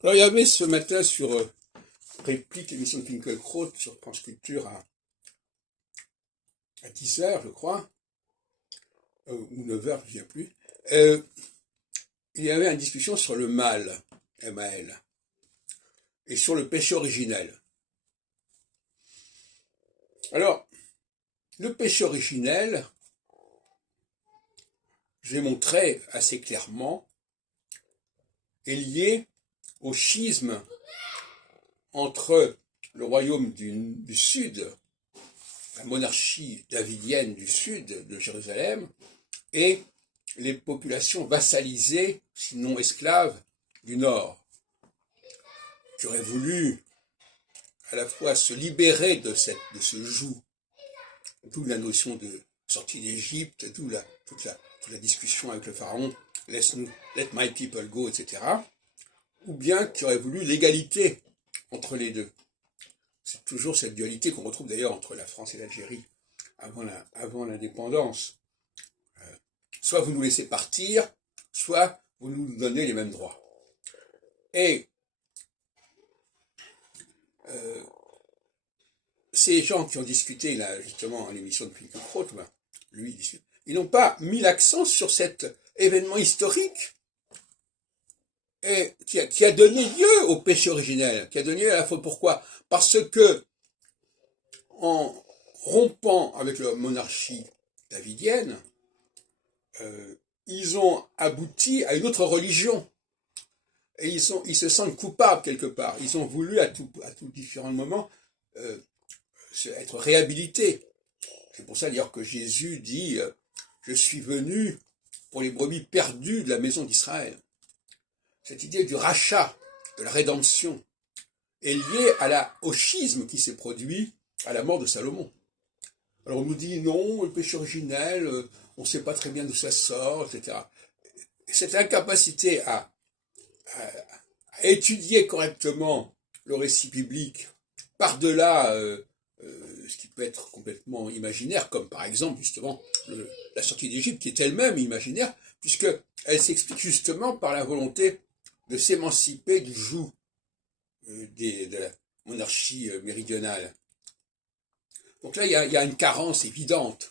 Alors, il y avait ce matin sur Réplique, l'émission de Finkielkraut sur France Culture à 10 heures, je crois, ou 9 heures, je ne me souviens plus. Euh, il y avait une discussion sur le mal, M-A-L, et sur le péché originel. Alors, le péché originel, j'ai montré assez clairement, est lié au schisme entre le royaume du Sud, la monarchie davidienne du Sud de Jérusalem, et les populations vassalisées, sinon esclaves, du Nord, qui auraient voulu à la fois se libérer de ce joug, d'où la notion de sortie d'Égypte, d'où toute la discussion avec le pharaon, let my people go, etc., ou bien qui auraient voulu l'égalité entre les deux. C'est toujours cette dualité qu'on retrouve d'ailleurs entre la France et l'Algérie avant l'indépendance. Soit vous nous laissez partir, soit vous nous donnez les mêmes droits. Et ces gens qui ont discuté là justement à l'émission de Finkielkraut, lui, ils n'ont pas mis l'accent sur cet événement historique et qui a donné lieu au péché originel, qui a donné lieu à la faute. Pourquoi? Parce que en rompant avec la monarchie davidienne, ils ont abouti à une autre religion. Et ils se sentent coupables quelque part. Ils ont voulu à tout différents moments être réhabilités. C'est pour ça d'ailleurs que Jésus dit je suis venu pour les brebis perdues de la maison d'Israël. Cette idée du rachat, de la rédemption, est liée au schisme qui s'est produit à la mort de Salomon. Alors on nous dit non, le péché originel, on ne sait pas très bien d'où ça sort, etc. Cette incapacité à étudier correctement le récit biblique par-delà ce qui peut être complètement imaginaire, comme par exemple justement la sortie d'Égypte, qui est elle-même imaginaire, puisqu'elle s'explique justement par la volonté de s'émanciper du joug de la monarchie méridionale. Donc là, il y a une carence évidente